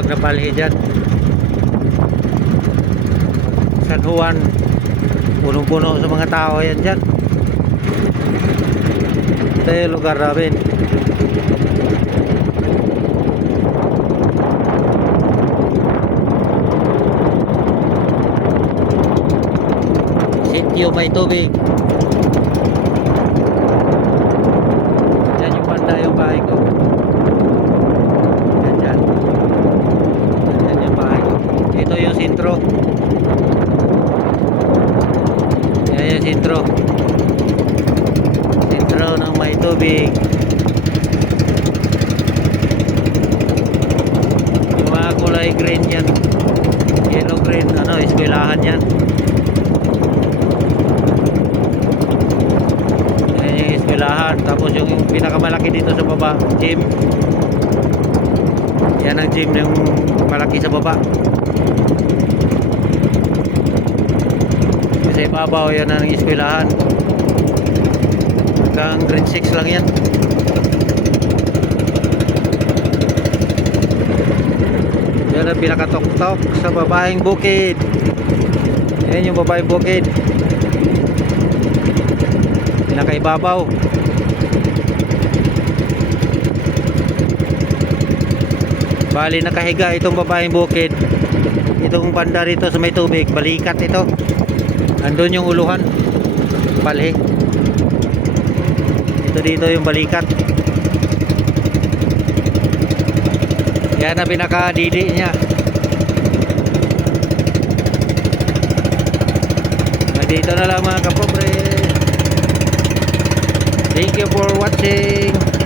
malawak na palhi dyan. San Juan, punong-puno sa mga tao yan dyan. Ito yung lugar namin. Sitio may tubig. Yan yung banda yung bahay ko. Yan dyan. Yan yung bahay ko. Ito yung sentro. Yan yung sentro. Sentro ng may tubig. Yung mga kulay green yan. Yellow green. Ano, eskwelahan yan. Tapos yung pinakamalaki dito sa baba, gym. Yan ang gym yung malaki sa baba. Kasi ibabaw yan ang eskwelahan. Hanggang grade 6 lang yan. Yan ang pinakatok-tok sa babaeng bukid. Yan yung babaeng bukid. Pinakaibabaw. Bali nakahiga itong babaeng bukid. Itong banda rito sa may tubig, balikat ito. Andun yung uluhan, palhi. Ito dito yung balikat. Yan ang pinakadili niya. Dito na lang mga kapobre. Thank you for watching.